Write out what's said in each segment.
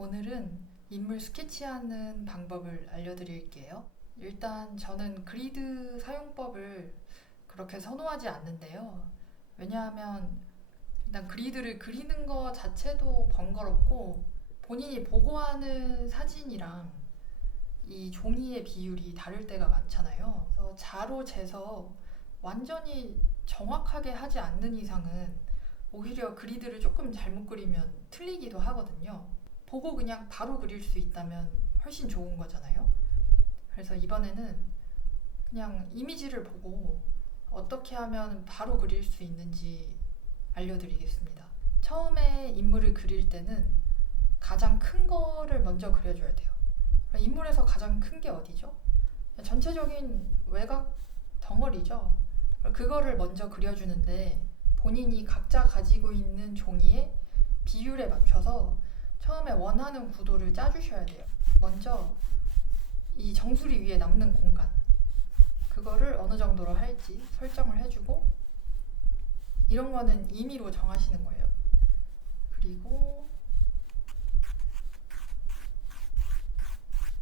오늘은 인물 스케치하는 방법을 알려드릴게요. 일단 저는 그리드 사용법을 그렇게 선호하지 않는데요. 왜냐하면 일단 그리드를 그리는 거 자체도 번거롭고 본인이 보고하는 사진이랑 이 종이의 비율이 다를 때가 많잖아요. 그래서 자로 재서 완전히 정확하게 하지 않는 이상은 오히려 그리드를 조금 잘못 그리면 틀리기도 하거든요. 보고 그냥 바로 그릴 수 있다면 훨씬 좋은 거잖아요. 그래서 이번에는 그냥 이미지를 보고 어떻게 하면 바로 그릴 수 있는지 알려드리겠습니다. 처음에 인물을 그릴 때는 가장 큰 거를 먼저 그려줘야 돼요. 인물에서 가장 큰 게 어디죠? 전체적인 외곽 덩어리죠. 그거를 먼저 그려주는데 본인이 각자 가지고 있는 종이의 비율에 맞춰서 처음에 원하는 구도를 짜주셔야 돼요. 먼저 이 정수리 위에 남는 공간 그거를 어느 정도로 할지 설정을 해주고 이런 거는 임의로 정하시는 거예요. 그리고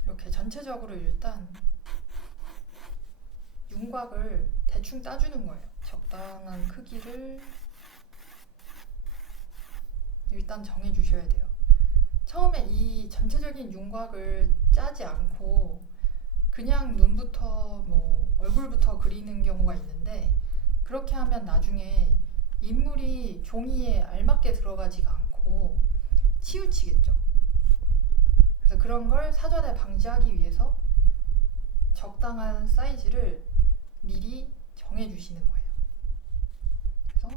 이렇게 전체적으로 일단 윤곽을 대충 따주는 거예요. 적당한 크기를 일단 정해주셔야 돼요. 처음에 이 전체적인 윤곽을 짜지 않고 그냥 눈부터 뭐 얼굴부터 그리는 경우가 있는데 그렇게 하면 나중에 인물이 종이에 알맞게 들어가지가 않고 치우치겠죠. 그래서 그런 걸 사전에 방지하기 위해서 적당한 사이즈를 미리 정해주시는 거예요. 그래서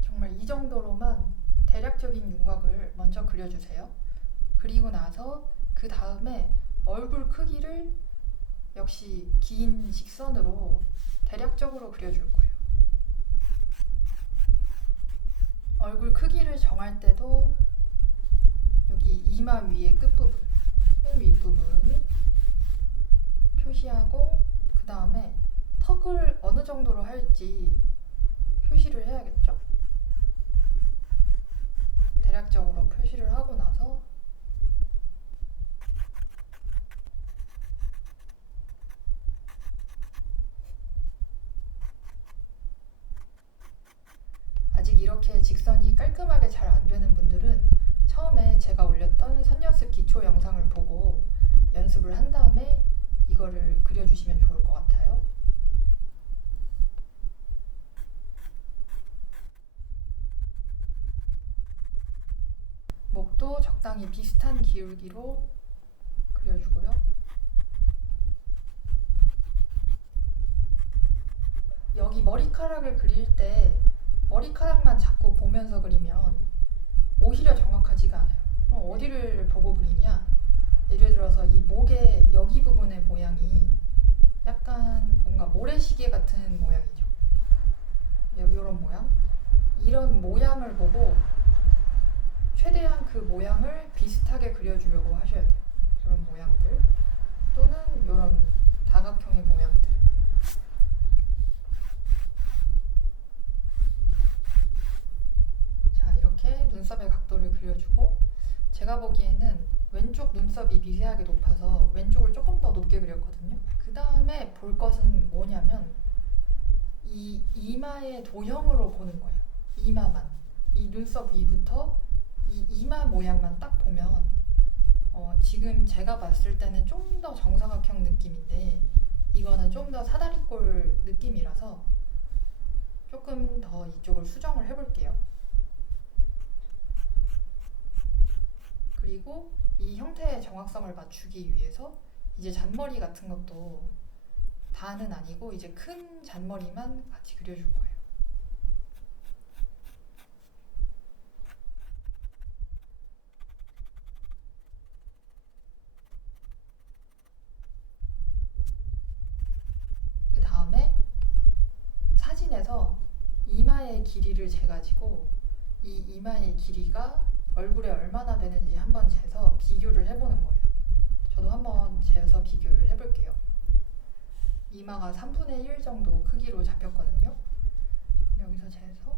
정말 이 정도로만 대략적인 윤곽을 먼저 그려주세요. 그리고 나서 그 다음에 얼굴 크기를 역시 긴 직선으로 대략적으로 그려줄 거예요. 얼굴 크기를 정할 때도 여기 이마 위의 끝부분, 윗부분 표시하고 그 다음에 턱을 어느 정도로 할지 표시를 해야겠죠? 대략적으로 표시를 하고 나서 아직 이렇게 직선이 깔끔하게 잘 안 되는 분들은 처음에 제가 올렸던 선연습 기초 영상을 보고 연습을 한 다음에 이거를 그려주시면 좋을 것 같아요. 목도 적당히 비슷한 기울기로 그려주고요. 여기 머리카락을 그릴 때 머리카락만 자꾸 보면서 그리면 오히려 정확하지가 않아요. 그럼 어디를 보고 그리냐? 예를 들어서 이 목의 여기 부분의 모양이 약간 뭔가 모래시계 같은 모양이죠. 이런 모양? 이런 모양을 보고 최대한 그 모양을 비슷하게 그려주려고 하셔야 돼요. 이런 모양들 또는 이런 다각형의 모양들. 자, 이렇게 눈썹의 각도를 그려주고 제가 보기에는 왼쪽 눈썹이 미세하게 높아서 왼쪽을 조금 더 높게 그렸거든요. 그 다음에 볼 것은 뭐냐면 이 이마의 도형으로 보는 거예요. 이마만. 이 눈썹 위부터 이 이마 모양만 딱 보면 지금 제가 봤을 때는 좀 더 정사각형 느낌인데 이거는 좀 더 사다리꼴 느낌이라서 조금 더 이쪽을 수정을 해볼게요. 그리고 이 형태의 정확성을 맞추기 위해서 이제 잔머리 같은 것도 다는 아니고 이제 큰 잔머리만 같이 그려줄 거예요. 그 다음에 사진에서 이마의 길이를 재가지고 이 이마의 길이가 얼굴에 얼마나 되는지 한번 재서 비교를 해보는 거예요. 저도 한번 재서 비교를 해볼게요. 이마가 3분의 1 정도 크기로 잡혔거든요. 여기서 재서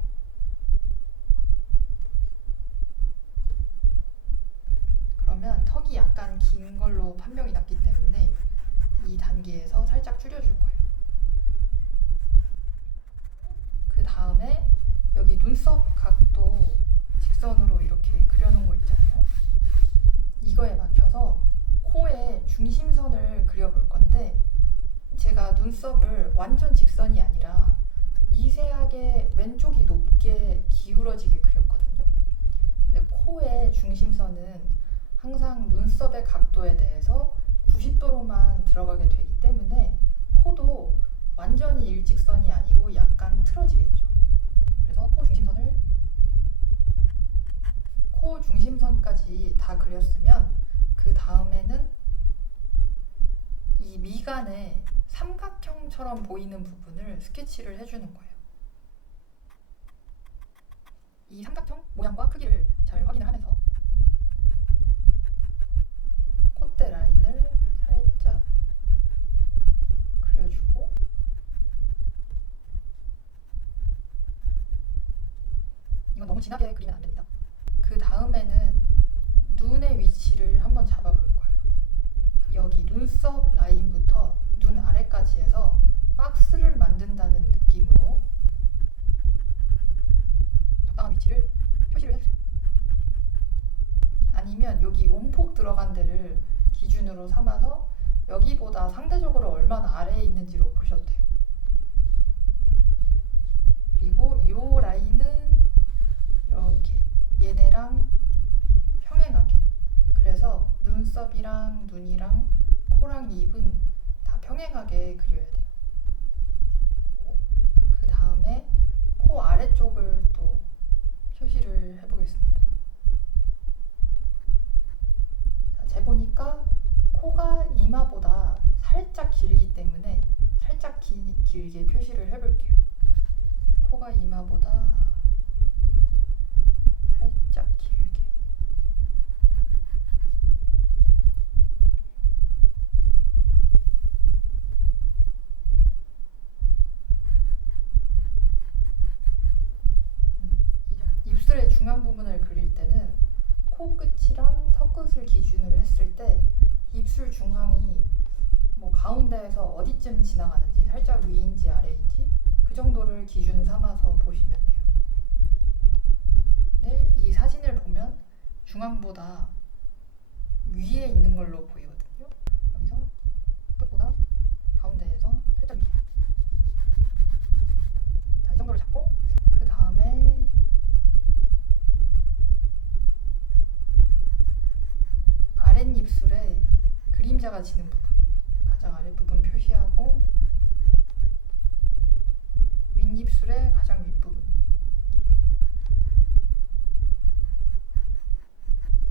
그러면 턱이 약간 긴 걸로 판명이 났기 때문에 이 단계에서 살짝 줄여줄 거예요. 그 다음에 여기 눈썹 각도 직선으로 이렇게 그려놓은 거 있잖아요. 이거에 맞춰서 코의 중심선을 그려볼 건데, 제가 눈썹을 완전 직선이 아니라 미세하게 왼쪽이 높게 기울어지게 그렸거든요. 근데 코의 중심선은 항상 눈썹의 각도에 대해서 90도로만 들어가게 되기 때문에 코도 완전히 일직선이 아니고 약간 틀어지겠죠. 그래서 코 중심선까지 다 그렸으면 그 다음에는 이 미간에 삼각형처럼 보이는 부분을 스케치를 해주는 거예요. 이 삼각형 모양과 크기를 잘 확인을 하면서 콧대 라인을 살짝 그려주고, 이건 너무 진하게 그리면 안 됩니다. 그 다음에는 눈의 위치를 한번 잡아볼 거예요. 여기 눈썹 라인부터 눈 아래까지 해서 박스를 만든다는 느낌으로 적당한 위치를 표시를 해주세요. 아니면 여기 온폭 들어간 데를 기준으로 삼아서 여기보다 상대적으로 얼마나 아래에 있는지로 보셔도 돼요. 그리고 이 라인은 이렇게 얘네랑 평행하게, 그래서 눈썹이랑 눈이랑 코랑 입은 다 평행하게 그려야 돼요. 그 다음에 코 아래쪽을 또 표시를 해보겠습니다. 자, 재보니까 코가 이마보다 살짝 길기 때문에 살짝 길게 표시를 해볼게요. 코가 이마보다 살짝 길게. 입술의 중앙 부분을 그릴 때는 코끝이랑 턱끝을 기준으로 했을 때 입술 중앙이 뭐 가운데에서 어디쯤 지나가는지, 살짝 위인지 아래인지 그 정도를 기준 삼아서 보시면 돼요. 근데 이 사진을 보면 중앙보다 위에 있는 걸로 보이거든요. 여기서 끝보다 가운데에서 살짝 위에. 자, 이 정도를 잡고 그 다음에 아랫입술에 그림자가 지는 부분, 가장 아랫부분 표시하고, 윗입술의 가장 윗부분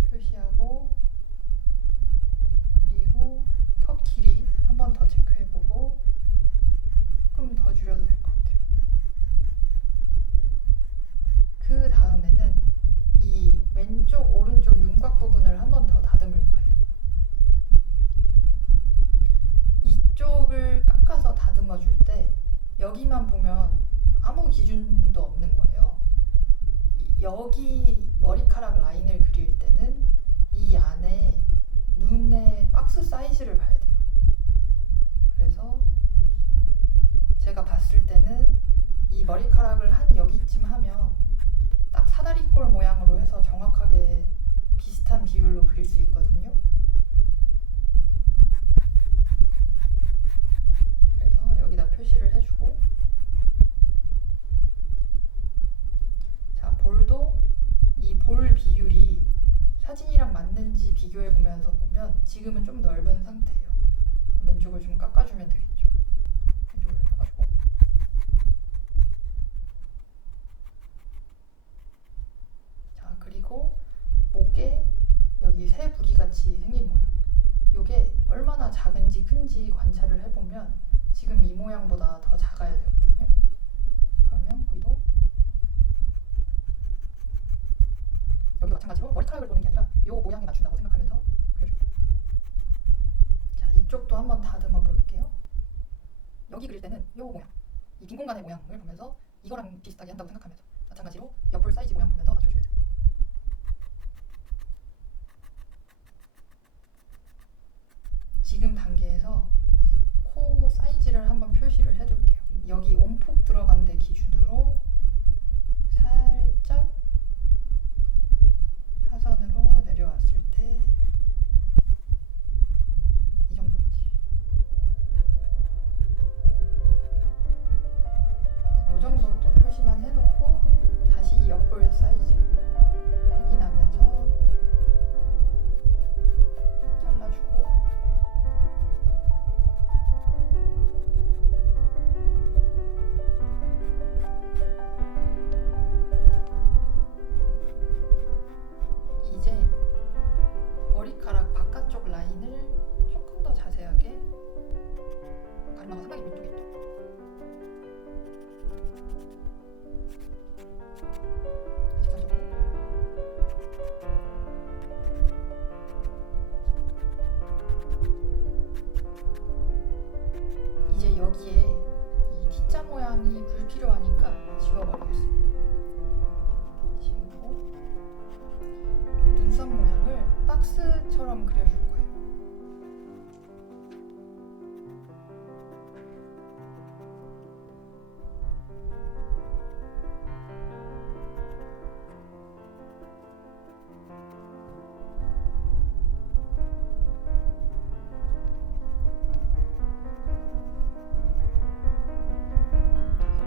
표시하고, 그리고 턱 길이 한 번 더 체크해보고 조금 더 줄여도 될 것 같아요. 그 다음에는 이 왼쪽 오른쪽 윤곽 부분을 한 번 더 다듬을 거예요. 이쪽을 깎아서 다듬어 줄 때 여기만 보면 아무 기준도 없는 거예요. 여기 머리카락 라인을 그릴 때는 이 안에 눈의 박스 사이즈를 봐야 돼요. 그래서 제가 봤을 때는 이 머리카락을 한 여기쯤 하면 딱 사다리꼴 모양으로 해서 정확하게 비슷한 비율로 그릴 수 있거든요. 그래서 여기다 표시를 해주고, 자, 볼도 이 볼 비율이 사진이랑 맞는지 비교해보면서 보면 지금은 좀 넓은 상태예요. 왼쪽을 좀 깎아주면 되겠죠. 왼쪽을 깎아주고, 자, 그리고 목에 여기 새 부리 같이 생긴 모양, 요게 얼마나 작은지 큰지 관찰을 해보면 지금 이 모양보다 더 작아야 되거든요. 그러면 거기도 여기 마찬가지로 머리카락을 보는 게 아니라 요 모양에 맞춘다고 생각하면서 그려줍니다. 자, 이쪽도 한번 다듬어 볼게요. 여기 그릴 때는 이 모양, 이 빈 공간의 모양을 보면서 이거랑 비슷하게 한다고 생각하면서 마찬가지로 옆볼 사이즈 모양 보면서 맞춰주면 돼요. 지금 단계에서 코 사이즈를 한번 표시를 해둘게요. 여기 온폭 들어간 데 기준으로 살짝 사선으로 내려왔을 때 이 정도 위치. 이 정도 또 표시만 해놓고 다시 옆볼 사이즈 확인하면서 잘라주고 이제 머리카락 바깥쪽 라인을 조금 더 자세하게 가르마가 상당히 왼쪽에 있죠. 이제 여기에 이 T자 모양이 불필요하니까 지워버리겠습니다. 지우고 눈썹 모양을 박스처럼 그려줄 거예요.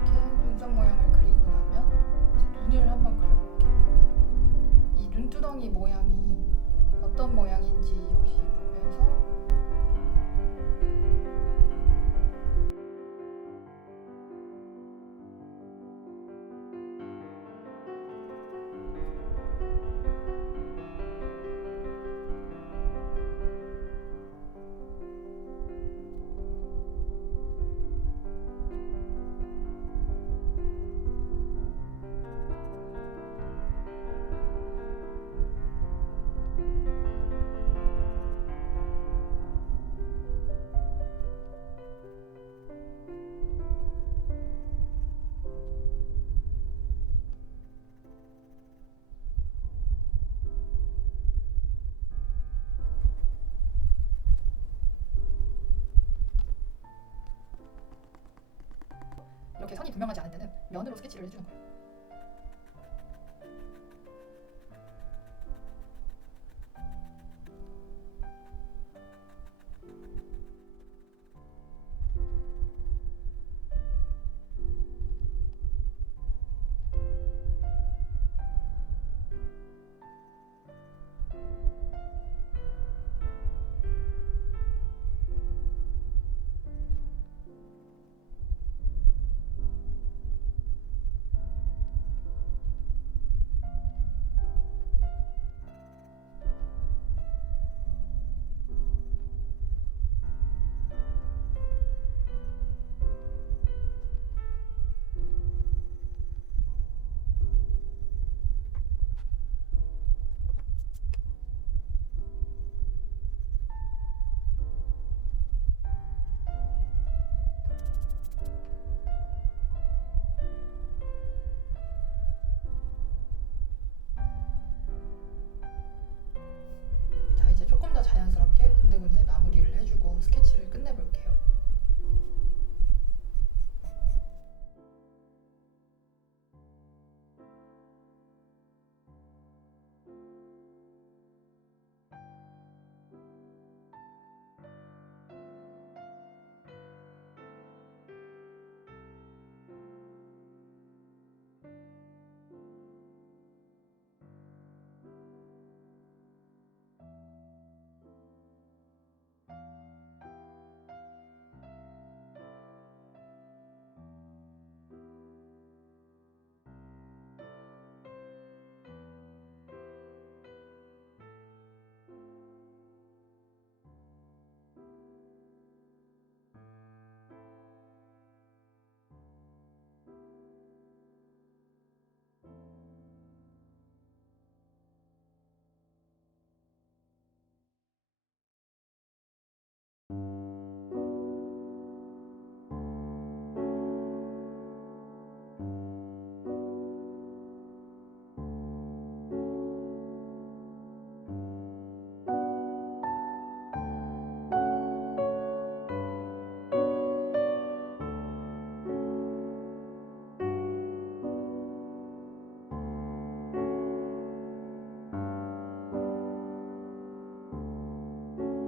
이렇게 눈썹 모양을 그리고 나면 이제 눈을 한번 그려볼게요. 이 눈두덩이 모양이 어떤 모양인지 역시 보면서 이렇게 선이 분명하지 않은 데는 면으로 스케치를 해주는 거예요.